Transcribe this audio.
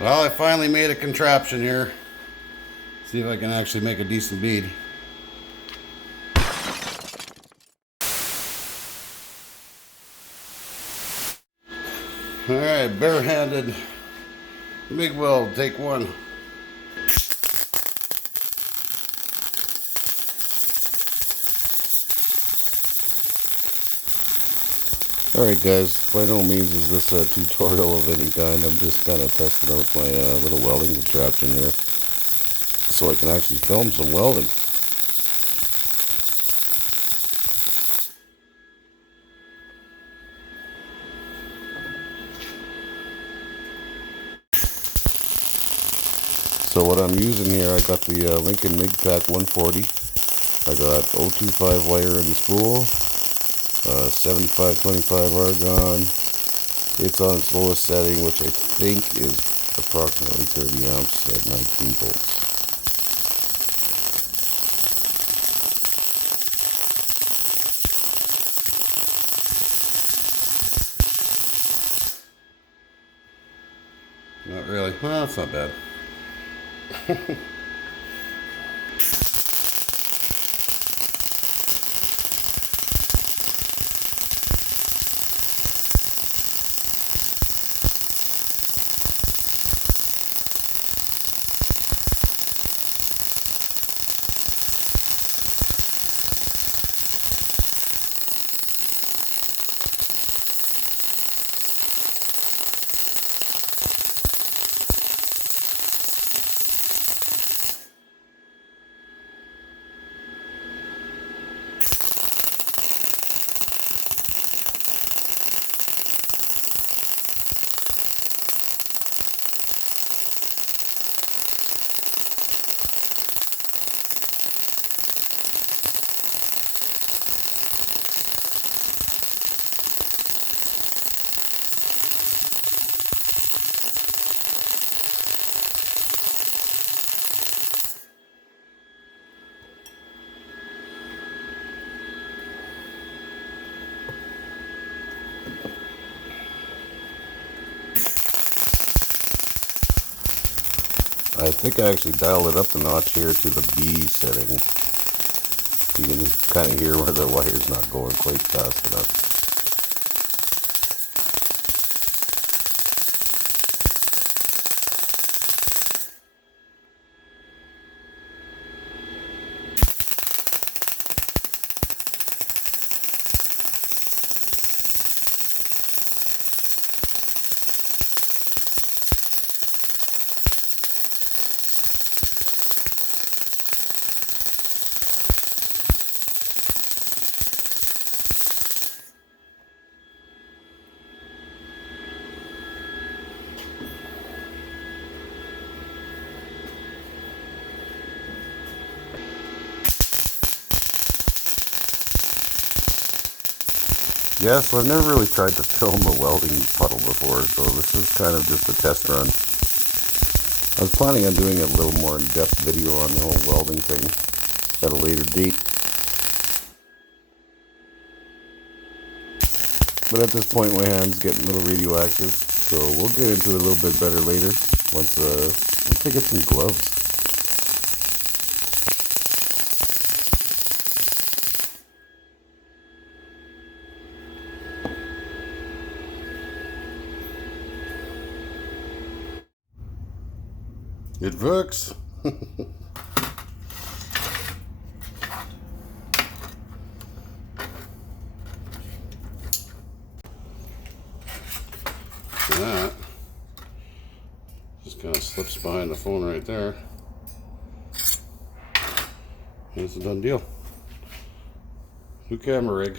Well, I finally made a contraption here. See if I can actually make a decent bead. Alright, barehanded MIG weld, take one. Alright guys, by no means is this a tutorial of any kind. I'm just kind of testing out my little welding contraption here so I can actually film some welding. So what I'm using here, I got the Lincoln MIG-Pack 140. I got 025 wire in the spool, 7525 argon. It's on its lowest setting, which I think is approximately 30 amps at 19 volts. Not really. Well, that's not bad. I think I actually dialed it up a notch here to the B setting. You can kind of hear where the wire's not going quite fast enough. Yeah, so I've never really tried to film a welding puddle before, so this is kind of just a test run. I was planning on doing a little more in-depth video on the whole welding thing at a later date. But at this point my hand's getting a little radioactive, so we'll get into it a little bit better later once I get some gloves. It works. That just kind of slips behind the phone right there. And it's a done deal. New camera rig.